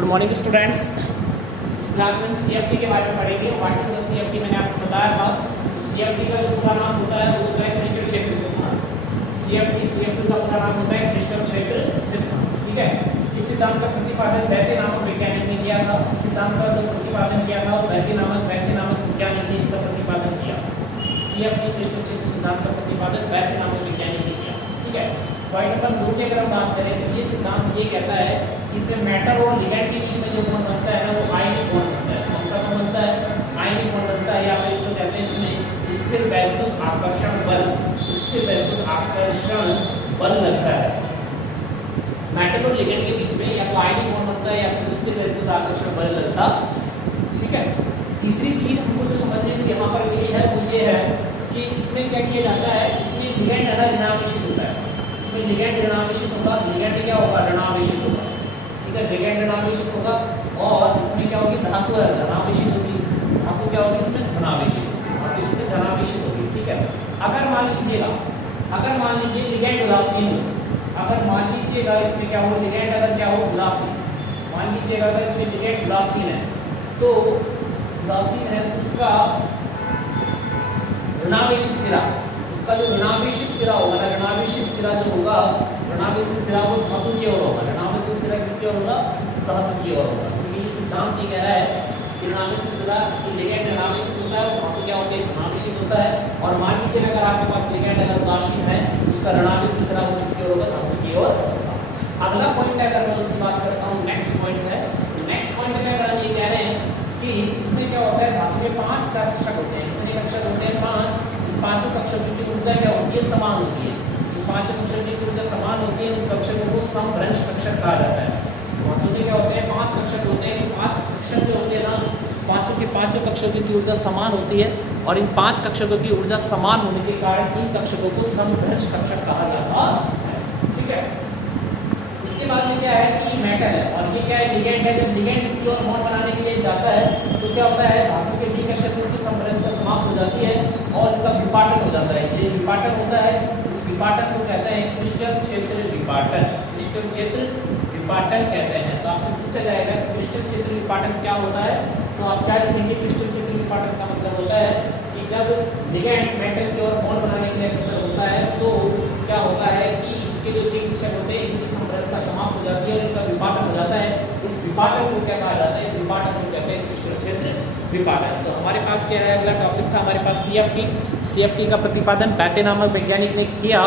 Good morning students. इस class में CFT के बारे में पढ़ेंगे। व्हाट इज द सीएफटी मैंने आपको बताया था। सीएफटी का जो पूरा नाम होता है वो होता है क्रिस्टल क्षेत्र सिद्धांत। सीएफटी का पूरा नाम होता है क्रिस्टल क्षेत्र सिद्धांत। ठीक है। इस सिद्धांत का प्रतिपादन बैथे नामक वैज्ञानिक ने किया था। इस सिद्धांत का जो प्रतिपादन किया था बैथे नामक वैज्ञानिक ने इसका प्रतिपादन किया था। सीएफटी क्रिस्टल क्षेत्र सिद्धांत का प्रतिपादन बैथे नामक वैज्ञानिक ने किया। ठीक है। पॉइंट नंबर 2 की अगर हम बात करें तो ये सिद्धांत ये कहता है कि इसमें मेटल और लिगेंड के बीच में जो बॉन्ड बनता है ना वो आयनिक बॉन्ड बनता है। कौन सा बॉन्ड बनता है? आयनिक बॉन्ड बनता है, या फिर इसको कहते हैं इसमें स्थिर वैद्युत आकर्षण बल। स्थिर वैद्युत आकर्षण बल लगता है मेटल और लिगेंड के बीच में, या तो आयनिक बॉन्ड बनता है या फिर स्थिर वैद्युत आकर्षण बल लगता। ठीक है। तीसरी चीज हमको जो समझने की यहाँ पर मिली है वो ये है कि इसमें क्या किया जाता है, इसमें लिगेंड ऋणावेशित होता है। इसमें लिगेंड ऋणावेशित होगा। लिगेंड क्या होगा? ऋणावेशित होगा। ठीक है। लिगेंड ऋणावेशित होगा और इसमें क्या होगी? धातु धनावेशित होगी। धातु क्या होगी? इसमें धनावेशित होगी और इसमें धनावेशित होगी। ठीक है। अगर मान लीजिए लिगेंड उदासीन हो, अगर मान लीजिएगा इसमें क्या हो, लिगेंड अगर क्या हो उदासीन, मान लीजिएगा अगर इसमें लिगेंड उदासीन है तो उदासीन है उसका ऋणावेशित सिरा, उसका जो ऋणावेशित सिरा होगा ना, ऋणावेशित सिरा जो होगा, ऋणावेशित सिरा वो धातु की ओर होगा। ऋणावेशित सिरा किसकी ओर होगा? धातु की ओर होगा। क्योंकि ये सिद्धांत ये कह रहा है कि ऋणावेशित सिरा की लिगेंड ऋणावेशित होता है और धातु क्या होती है? धनावेशित होता है। और मान लीजिए अगर आपके पास लिगेंड अगर उदासीन है उसका ऋणावेशित सिरा वो किसकी ओर होगा? धातु की ओर। अगला पॉइंट अगर मैं उसकी बात करता हूँ, नेक्स्ट पॉइंट है। नेक्स्ट पॉइंट में अगर हम ये कह रहे हैं कि इसमें क्या होता है, धातु के 5 कक्षक होते हैं। कितने कक्षक होते हैं? 5। पांचों कक्षकों की ऊर्जा क्या होती है? समान होती है। इन पांचों कक्षकों की ऊर्जा समान होती है। उन कक्षकों को समभ्रंश कक्षक कहा जाता है। धातु में क्या होते हैं? 5 कक्षक होते हैं। 5 कक्षक जो होते हैं ना, पांचों कक्षकों की ऊर्जा समान होती है और इन 5 कक्षकों की ऊर्जा समान होने के कारण इन कक्षकों को समभ्रंश कक्षक कहा जाता है। ठीक है। इसके बाद में क्या है कि ये मेटल है और ये क्या है? लिगेंड है। जब लिगेंड इसकी ओर बॉन्ड बनाने के लिए जाता है तो क्या होता है? धातु के डी कक्षकों की समभ्रंशता समाप्त हो जाती है और इनका विपाटन हो जाता है। ये विपाटन होता है, इस विपाटन को कहते हैं क्रिस्टल क्षेत्र विपाटन। क्रिस्टल क्षेत्र विपाटन कहते हैं। तो आपसे पूछा जाएगा क्रिस्टल क्षेत्र विपाटन क्या होता है, तो आप क्या लिखेंगे? क्रिस्टल क्षेत्र विपाटन का मतलब होता है कि जब लिगेंड मेटल की ओर बॉन्ड बनाने के लिए अग्रसर होता है तो क्या होता है कि इसके जो डी कक्षक होते हैं इनकी समभ्रंशता समाप्त हो जाती है और इनका विपाटन हो जाता है। इस विपाटन को क्या कहा जाता है? इस विपाटन को कहते हैं क्रिस्टल क्षेत्र विपाटन। तो हमारे पास क्या है? अगला टॉपिक था हमारे पास सीएफटी का प्रतिपादन बैथे नामक वैज्ञानिक ने किया।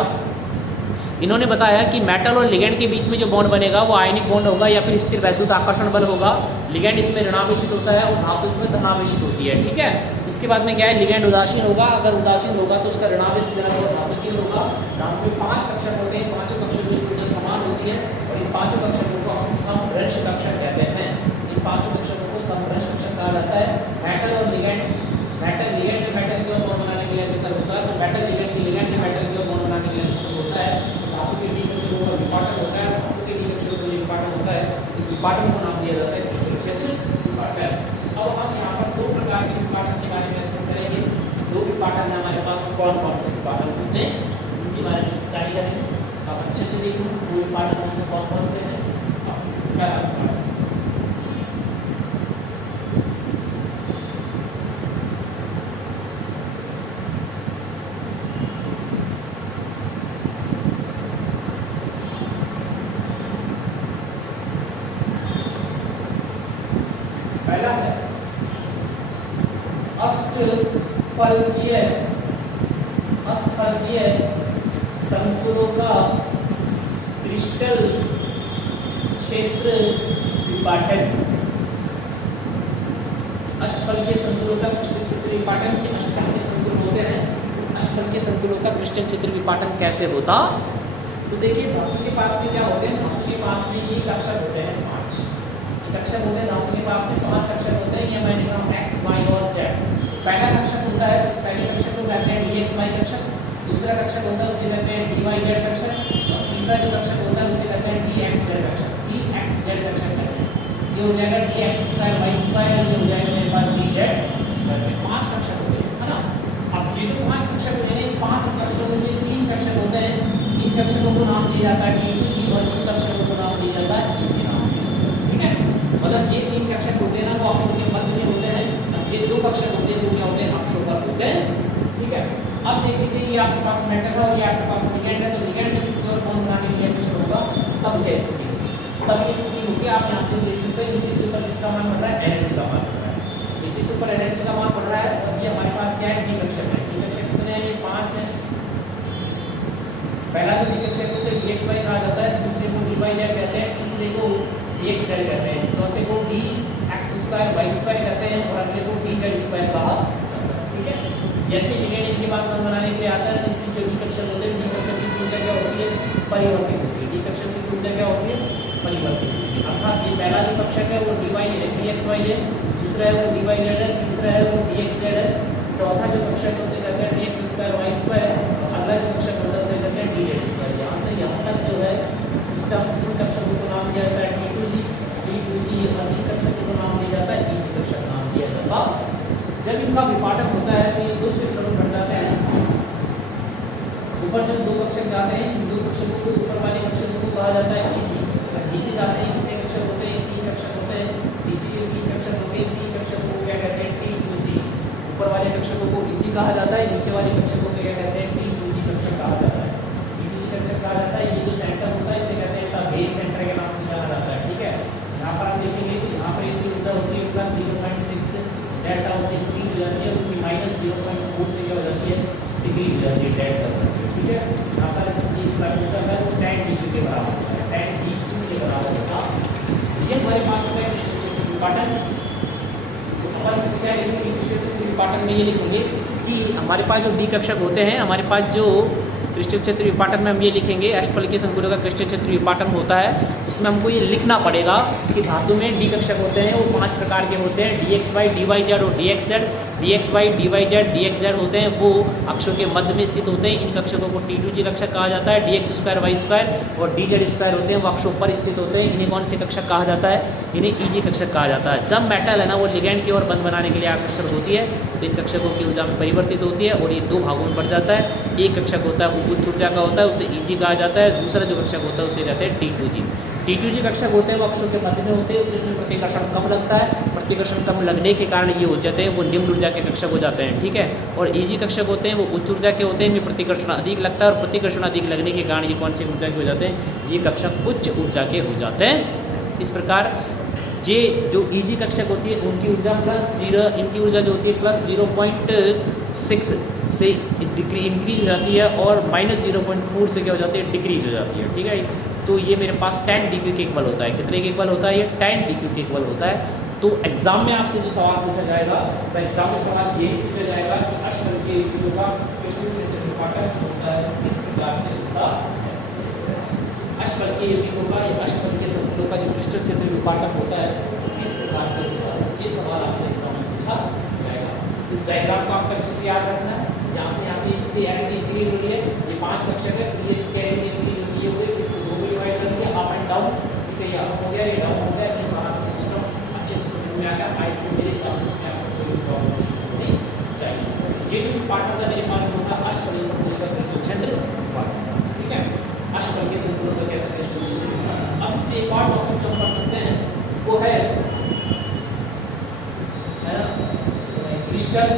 इन्होंने बताया कि मेटल और लिगेंड के बीच में जो बॉन्ड बनेगा वो आयनिक बॉन्ड होगा या फिर स्थिर वैद्युत आकर्षण बल होगा। लिगेंड इसमें ऋणावेशित होता है और धातु इसमें धनावेशित होती है। ठीक है। इसके बाद में क्या है? लिगेंड उदासीन होगा। अगर उदासीन होगा तो उसका ऋणावेशित धातु की होगा। धातु में 5 कक्षक होते हैं। पांचों कक्षकों की ऊर्जा समान होती है और इन पांचों कक्षकों को हम समभ्रंश कक्षक कहते हैं। इन पांचों कक्षकों को समभ्रंश कक्षक कहा जाता है। मेटल और लिगेंड, लिगेंड के मेटल की ओर बॉन्ड बनाने के लिए अग्रसर होता है तो मेटल लिगेंड के मेटल की ओर बॉन्ड बनाने के लिए अग्रसर होता है। धातु के डी कक्षकों का विपाटन होता है। धातु के डी कक्षकों का विपाटन होता है। इस विपाटन को नाम दिया जाता है क्रिस्टल क्षेत्र विपाटन। अब हम यहाँ पर 2 प्रकार के विपाटन के बारे में अध्ययन करेंगे। 2 विपाटन है हमारे पास। कौन से विपाटन होते हैं उनके बारे में स्टडी करेंगे। आप अच्छे से देखो 2 विपाटन में कौन से हैं। पहला विपाटन है अष्टफलकीय संकुलों का क्रिस्टल क्षेत्र विपाटन। अष्टफलकीय संकुलों का क्रिस्टल क्षेत्र विपाटन के अष्टफलकीय संकुल होते हैं। अष्टफलकीय संकुलों का क्रिस्टल क्षेत्र विपाटन कैसे होता? तो देखिए धातु के पास में क्या होते हैं? धातु के पास में ये कक्षक होते हैं 5 कक्षक होते हैं। धातु के पास में 5 कक्षक होते हैं। ये मैंने कहा x, y और z। पहला कक्षक होता है उस पहले कक्षक को कहते हैं dxy कक्षक। दूसरा कक्षक होता है उसे कहते हैं dyz कक्षक और तीसरा जो कक्षक होता है उसे कहते हैं dxz कक्षक। dxz कक्षक कहते हैं। ये हो जाएगा dx² y² और ये हो जाएगा मेरे पास dz²। 5 कक्षक होते हैं, है ना। अब ये जो 5 कक्षक होते हैं, 5 कक्षकों में से 3 कक्षक होते हैं। इन कक्षकों को नाम दिया जाता है d2 और इन कक्षकों को नाम दिया जाता है इसी नाम। ठीक है। ये आपके पास मेटल है और ये आपके पास लिगेंड है, तो लिगेंड में किसी और बॉन्ड बनाने के लिए प्रेशर होगा, तब क्या स्थिति होगी? तब ये स्थिति होगी, आप यहाँ से देख सकते हैं नीचे से ऊपर किसका मान बढ़ रहा है? एनर्जी का मान बढ़ रहा है। नीचे से ऊपर एनर्जी का मान बढ़ रहा है और ये हमारे पास क्या है? डी कक्षक है। डी कक्षक कितने हैं? 5 है। पहला जो डी कक्षक है उसे dxy कहा जाता है, दूसरे को dyz कहते हैं, तीसरे को dxz कहते हैं, चौथे को dx² y² कहते हैं और अगले को dz² कहा जाता है। ठीक है, जैसे लिगेंड इनके पास बॉन्ड बनाने के लिए आता है तो इसकी जो डी कक्षक होते हैं, डी कक्षक की ऊर्जा क्या होती है? परिवर्तित होती है। डी कक्षक की ऊर्जा क्या होती है? परिवर्तित होती है। अर्थात ये पहला जो कक्षक है वो dxy है, दूसरा है वो dyz है, तीसरा है वो dxz है, चौथा जो कक्षक है उसे कहते हैं dx² y² और अगला जो कक्षक होता है उसे कहते हैं dz²। यहाँ से यहाँ तक जो है सिस्टम, इन कक्षकों को नाम दिया जाता है T2G, D2G और इन कक्षकों को नाम दिया जाता है EG कक्षक नाम दिया जाता है। जब इनका विपाटन होता है तो ये दो क्षेत्रों में बढ़ जाते हैं। ऊपर जो दो कक्षक जाते हैं, इन दो कक्षकों को, ऊपर वाले कक्षकों को कहा जाता है EG, और नीचे जाते हैं कितने कक्षक होते हैं? 3 कक्षक होते हैं। EG के 3 कक्षक होते हैं, 3 कक्षकों को क्या कहते हैं? T2G। ऊपर वाले कक्षकों को EG कहा जाता है, नीचे वाले कक्षकों को क्या कहते हैं? T2G कक्षक कहा जाता है। T2G कक्षक कहा जाता है। ये जो सेंटर होता है इसे कहते हैं बेस सेंटर के नाम से जाना जाता है। ठीक है, यहाँ पर हम देखेंगे कि यहाँ पर इनकी ऊर्जा होती है प्लस 0.6 डेल्टा, उससे इंक्रीज हो जाती है, उनकी माइनस 0.4 से क्या हो जाती है? डिक्रीज हो जाती है डेल्टा। ठीक है, यहाँ पर इसका ऊर्जा है वो tan dq के बराबर होता है, tan dq के बराबर होता है। ये हमारे पास होता है क्रिस्टल क्षेत्र विपाटन। और इसमें क्या लिखेंगे? क्रिस्टल क्षेत्र विपाटन में ये लिखेंगे कि हमारे पास जो डी कक्षक होते हैं, हमारे पास जो क्रिस्टल क्षेत्र विपाटन में हम ये लिखेंगे अष्टफलकीय संकुलों का क्रिस्टल क्षेत्र विपाटन होता है, उसमें हमको ये लिखना पड़ेगा कि धातु में डी कक्षक होते हैं वो 5 प्रकार के होते हैं, dxy dyz और dxz। dxy dyz dxz होते हैं वो अक्षों के मध्य में स्थित होते हैं, इन कक्षकों को T2G कक्षक कहा जाता है। dx² y² और dz² होते हैं वो अक्षों पर स्थित होते हैं, इन्हें कौन से कक्षक कहा जाता है? इन्हें EG कक्षक कहा जाता है। जब मेटल है ना वो लिगेंड की ओर बंध बनाने के लिए अग्रसर होती है तो इन कक्षकों की ऊर्जा में परिवर्तित होती है और ये 2 भागों में बढ़ जाता है। एक कक्षक होता है वो उच्च ऊर्जा का होता है, उसे EG कहा जाता है। दूसरा जो कक्षक होता है उसे कहते हैं T2G। T2G कक्षक होते हैं वो अक्षों के मध्य में होते हैं, इसमें प्रतिकर्षण कम लगता है, प्रतिकर्षण कम लगने के कारण ये हो जाते हैं वो निम्न ऊर्जा के कक्षक हो जाते हैं। ठीक है, और EG कक्षक होते हैं वो उच्च ऊर्जा के होते हैं, इनमें प्रतिकर्षण अधिक लगता है और प्रतिकर्षण अधिक लगने के कारण ये कौन सी ऊर्जा के हो जाते हैं? ये कक्षक उच्च ऊर्जा के हो जाते हैं। इस प्रकार ये जो EG कक्षक होती है उनकी ऊर्जा इनकी ऊर्जा जो होती है प्लस 0.6 से इंक्रीज हो जाती है और माइनस 0.4 से क्या हो जाती है? डिक्रीज हो जाती है। ठीक है, तो ये मेरे पास tan dq के इक्वल होता है। कितने के इक्वल होता है? ये tan dq के इक्वल होता है। तो एग्जाम में आपसे जो सवाल पूछा जाएगा तो एग्जाम में सवाल ये पूछा जाएगा कि अष्टफलकीय युग्मों का क्रिस्टल क्षेत्र विपाटन होता है किस प्रकार से होता है? अष्टफलकीय युग्मों का या अष्टफलकीय संकुलों का जो क्रिस्टल क्षेत्र विपाटन होता है किस प्रकार से होता है? ये सवाल आपसे एग्जाम में पूछा जाएगा। इस डायग्राम को आपको अच्छे से याद रखना है। यहाँ से इसकी एनर्जी इंक्रीज हो रही है, ये 5 कक्षक है, ये एनर्जी इंक्रीज होती है, इसको 2 में डिवाइड कर दिया, अप एंड डाउन। ठीक है, ये अप हो गया, ये डाउन हो गया, ये सारा सिस्टम अच्छे से समझ में आ गया। आई को मेरे हिसाब से इसमें आपको कोई प्रॉब्लम नहीं चाहिए। ये जो पार्ट होता है मेरे पास होता है अष्टफलकीय संकुलों का क्रिस्टल क्षेत्र विपाटन। ठीक है, अष्टफलकीय संकुलों का क्या कहते हैं? क्रिस्टल क्षेत्र विपाटन। अब इसके एक और टॉपिक जो हम पढ़ सकते हैं वो है क्रिस्टल।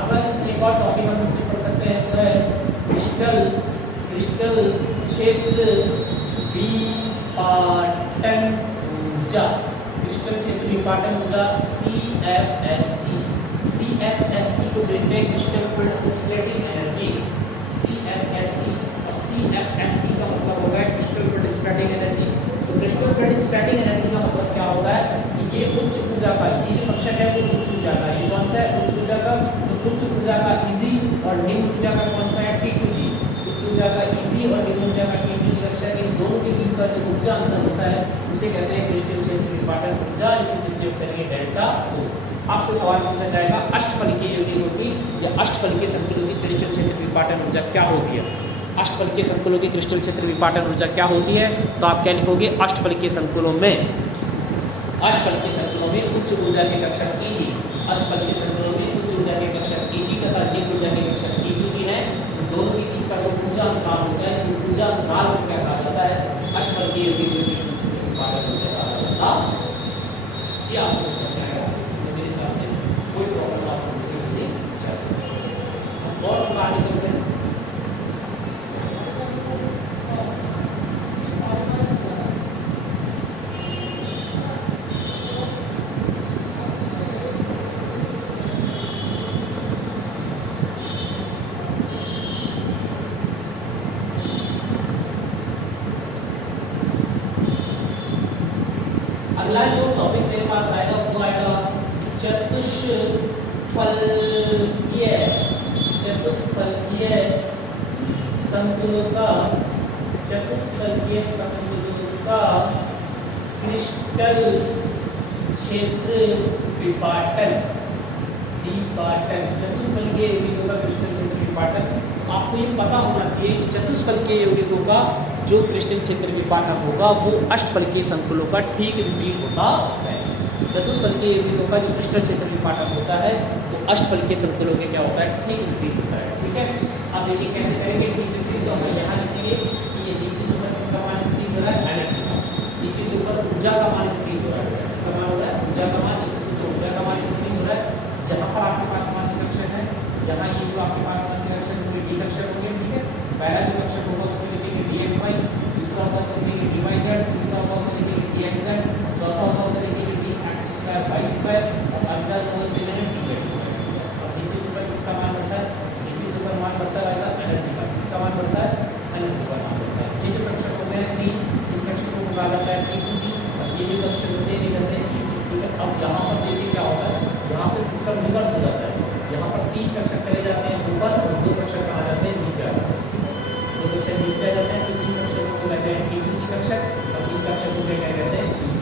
अगला एक और टॉपिक हम इसमें पढ़ सकते हैं वो है क्रिस्टल क्षेत्र विपाटन ऊर्जा। क्रिस्टल क्षेत्र विपाटन ऊर्जा CFSE। CFSE को कहते हैं crystal field splitting energy, CFSE। और CFSE का मतलब होगा क्रिस्टल फील्ड स्प्लिटिंग एनर्जी। तो क्रिस्टल फील्ड स्प्लिटिंग एनर्जी का मतलब क्या होता है कि ये उच्च ऊर्जा का, ये जो कक्षक है वो उच्च ऊर्जा का, ये कौन सा है? उच्च ऊर्जा का। तो उच्च ऊर्जा का EG और निम्न ऊर्जा का कौन सा है? T2G। उच्च ऊर्जा का EG और निम्न ऊर्जा का T2G कक्षक, इन दोनों के बीच का जो ऊर्जा अंतर होता है उसे कहते हैं क्रिस्टल क्षेत्र विपाटन ऊर्जा। इसे किससे करेंगे? Delta O। आपसे सवाल पूछा जाएगा अष्टफलकीय युग्मों की या अष्टफलकीय संकुलों की क्रिस्टल क्षेत्र विपाटन ऊर्जा क्या होती है? अष्टफलकीय संकुलों की क्रिस्टल क्षेत्र विपाटन ऊर्जा क्या होती है? तो आप क्या लिखोगे? अष्टफलकीय संकुलों में उच्च ऊर्जा के कक्षक EG, अष्टफलकीय संकुलों में उच्च ऊर्जा के कक्षक EG तथा निम्न ऊर्जा के कक्षक T2G है। दोनों के बीच का जो ऊर्जा अनुपात होता है इस ऊर्जा अनुपात को क्या कहा जाता है? अष्टफलकीय युग्मों की क्रिस्टल क्षेत्र विपाटन ऊर्जा कहा जाता है। जी आपको समझ में आएगा, मेरे हिसाब से कोई प्रॉब्लम आपको नहीं चाहिए। और आगे चलते हैं अगला जो टॉपिक मेरे पास आएगा वो आएगा चतुष्फलकीय संकुलों का क्रिस्टल क्षेत्र विपाटन। चतुष्फलकीय यौगिकों का क्रिस्टल क्षेत्र विपाटन। आपको ये पता होना चाहिए कि चतुष्फलकीय यौगिकों का जो क्रिस्टल क्षेत्र विपाटन होगा वो अष्टफलकीय संकुलों का ठीक विपरीत होता है। चतुष्फलकीय यौगिकों का जो क्रिस्टल क्षेत्र विपाटन होता है वो अष्टफलकीय संकुलों के क्या होता है, ठीक विपरीत होता है। ठीक है, अब देखिए कैसे करेंगे ठीक विपरीत। तो हम यहाँ लिखेंगे कि ये नीचे से ऊपर किसका मान विपरीत हो रहा है, एनर्जी का। नीचे से ऊपर ऊर्जा का मान विपरीत हो रहा है, इसका मान हो रहा है ऊर्जा का मान। नीचे से ऊपर ऊर्जा का मान विपरीत हो रहा है। जहाँ पर आपके पास मान संरक्षण है, यहाँ ये जो आपके पास मान संरक्षण होंगे डी कक्षक होंगे। ठीक है, पहला जो कक्षक होगा उसको लिखेंगे dxy, दूसरा होगा उसको लिखेंगे dyz, तीसरा होगा उसको लिखेंगे dxz, चौथा होगा उसको लिखेंगे dx स्क्वायर y स्क्वायर, और अगला जो है उसको लिखेंगे dz स्क्वायर। और नीचे से ऊपर किसका मान बढ़ता है, नीचे से ऊपर मान बढ़ता है वैसा एनर्जी का। किसका मान बढ़ता है, एनर्जी का मान बढ़ता है। ये जो कक्षक होते हैं तीन, इन कक्षकों को कहा जाता है P2G। अब ये जो कक्षक होते हैं ये कहते हैं EC। ठीक है, अब यहाँ पर देखिए क्या होता है, यहाँ पे सिस्टम रिवर्स हो जाता है। यहाँ पर तीन कक्षक चले जाते हैं ऊपर और दो कक्षक कहाँ जाते हैं, नीचे आ जाते हैं। दो कक्षक नीचे आ जाते हैं तो तीन कक्षकों को कहते हैं P2G कक्षक और तीन कक्षकों को क्या कहते हैं, EC।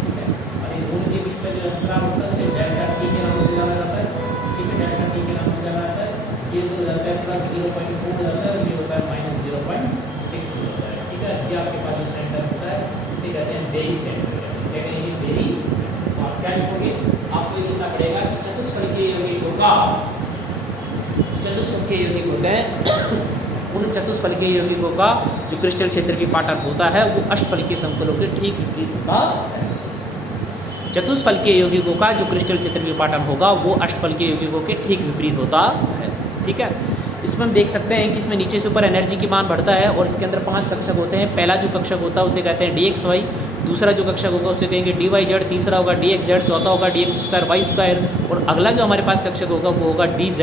ठीक है, और इन दोनों के बीच में जो अंतराल होता है उसे डेल्टा T के नाम से जाना जाता है। ठीक है, डेल्टा T के नाम से जाना जाता है। ये जो जाता है प्लस 0.4 हो जाता है और ये होता है माइनस 0.6 हो जाता है। ठीक है, ये आपके पास जो सेंटर होता है इसे कहते हैं बेरी सेंटर। क्या कहेंगे, बेरी सेंटर। तो आप क्या लिखोगे, आपको ये लिखना पड़ेगा कि चतुष्फलकीय यौगिकों का, चतुष्फलकीय यौगिक होते हैं उन चतुष्फलकीय यौगिकों का जो क्रिस्टल क्षेत्र विपाटन होता है वो अष्टफलकीय संकुलों के ठीक विपरीत होता है। चतुष्फलकीय यौगिकों का जो क्रिस्टल क्षेत्र विपाटन होगा वो अष्टफलकीय यौगिकों के ठीक विपरीत होता है। ठीक है, इसमें हम देख सकते हैं कि इसमें नीचे से ऊपर एनर्जी की मान बढ़ता है और इसके अंदर 5 कक्षक होते हैं। पहला जो कक्षक होता है उसे कहते हैं dxy, दूसरा जो कक्षक होगा उसे कहेंगे dyz, तीसरा होगा dxz, चौथा होगा dx स्क्वायर y स्क्वायर, और अगला जो हमारे पास कक्षक होगा वो होगा dz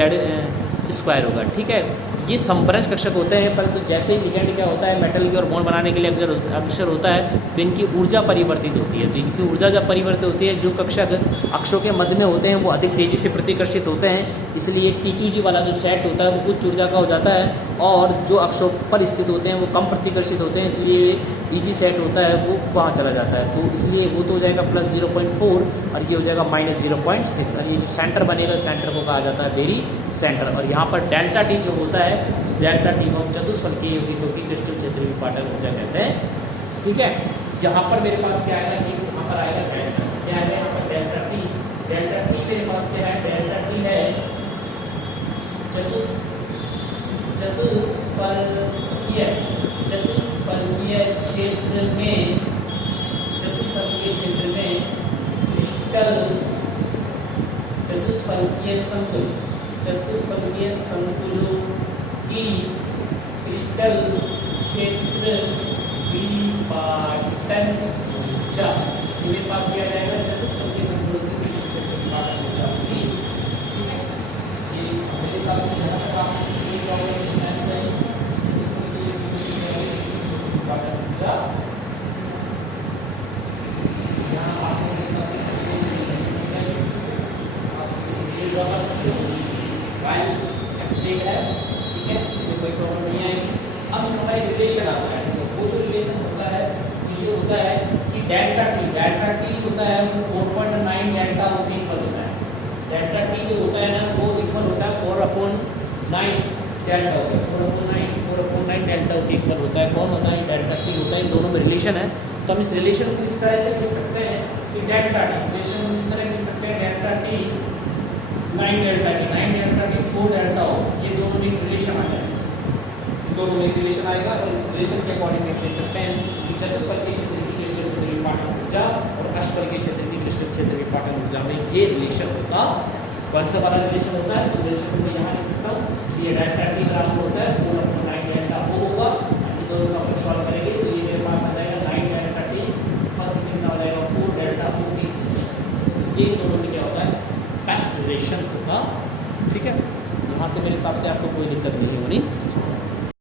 स्क्वायर होगा। ठीक है, ये संभ्रंश कक्षक होते हैं, परंतु जैसे ही लिगेंड क्या होता है मेटल की और बॉन्ड बनाने के लिए अग्रसर होता है तो इनकी ऊर्जा परिवर्तित होती है। तो इनकी ऊर्जा जब परिवर्तित होती है, जो कक्षक अक्षों के मध्य में होते हैं वो अधिक तेजी से प्रतिकर्षित होते हैं, इसलिए T2G वाला जो सेट होता है वो उच्च ऊर्जा का हो जाता है, और जो अक्षों पर स्थित होते हैं वो कम प्रतिकर्षित होते हैं, इसलिए EG सेट होता है वो वहाँ चला जाता है। तो इसलिए वो तो हो जाएगा प्लस 0.4 और ये हो जाएगा माइनस 0.6, और ये जो सेंटर बनेगा सेंटर को कहा जाता है बेरी सेंटर। और यहाँ पर डेल्टा T जो होता है उस डेल्टा T को हम चतुष्फलकीय यौगिकों की क्रिस्टल क्षेत्र विपाटन ऊर्जा कहते हैं। ठीक है, यहाँ पर मेरे पास क्या आएगा, यहाँ पर आएगा डेल्टा, क्या आएगा यहाँ पर डेल्टा T। डेल्टा T मेरे पास क्या है, डेल्टा T है चतुष्फलकीय क्षेत्र में चतुष्फलकीय संकुलों की क्रिस्टल क्षेत्र विपाटन ऊर्जा। मेरे पास क्या रहेगा, चतुष्फलकीय संकुलों की क्रिस्टल क्षेत्र विपाटन ऊर्जा। ठीक है, ये मेरे हिसाब से यहाँ तक आपको चाहिए विपाटन ऊर्जा। यहाँ आपको मेरे हिसाब से चाहिए, आप इसलिए ड्रॉ कर सकते हो, वाइल एक्सप्लेन है। ठीक है, इसमें कोई प्रॉब्लम नहीं आएगी। अब हमारे रिलेशन आता है, वो जो रिलेशन होता है ये होता है कि डेल्टा T होता है वो 4.9 डेल्टा O के इक्वल होता है। डेल्टा T जो होता है ना वो इक्वल होता है 4/9 डेल्टा O के, 4/9 डेल्टा O के इक्वल होता है। कौन होता है, डेल्टा T होता है। इन दोनों में रिलेशन है, तो हम इस रिलेशन को इस तरह से लिख सकते हैं कि डेल्टा T, इस रिलेशन को इस तरह लिख सकते हैं delta T 9 delta T 4 delta O, ये दोनों में रिलेशन आ जाएगा, दोनों में रिलेशन आएगा। और इस रिलेशन के अकॉर्डिंग लिख सकते हैं कि चतुष्फलकीय क्षेत्र की क्रिस्टल क्षेत्र विपाटन ऊर्जा और अष्टफलकीय क्षेत्र की क्रिस्टल क्षेत्र विपाटन ऊर्जा में ये रिलेशन होता है। कौन सा वाला रिलेशन होता है, उस रिलेशन को मैं यहाँ लिख सकता हूँ। ये डेल्टा T बराबर होता है 4/9 डेल्टा O होगा। इन दोनों का अपन सॉल्व करेंगे तो ये मेरे पास आ जाएगा 9 डेल्टा T फर्स्ट कितना हो जाएगा 4 डेल्टा O की। ये दोनों में क्या होता है, बेस्ट रिलेशन होगा। ठीक है, यहाँ से मेरे हिसाब से आपको कोई दिक्कत नहीं होनी चाहिए।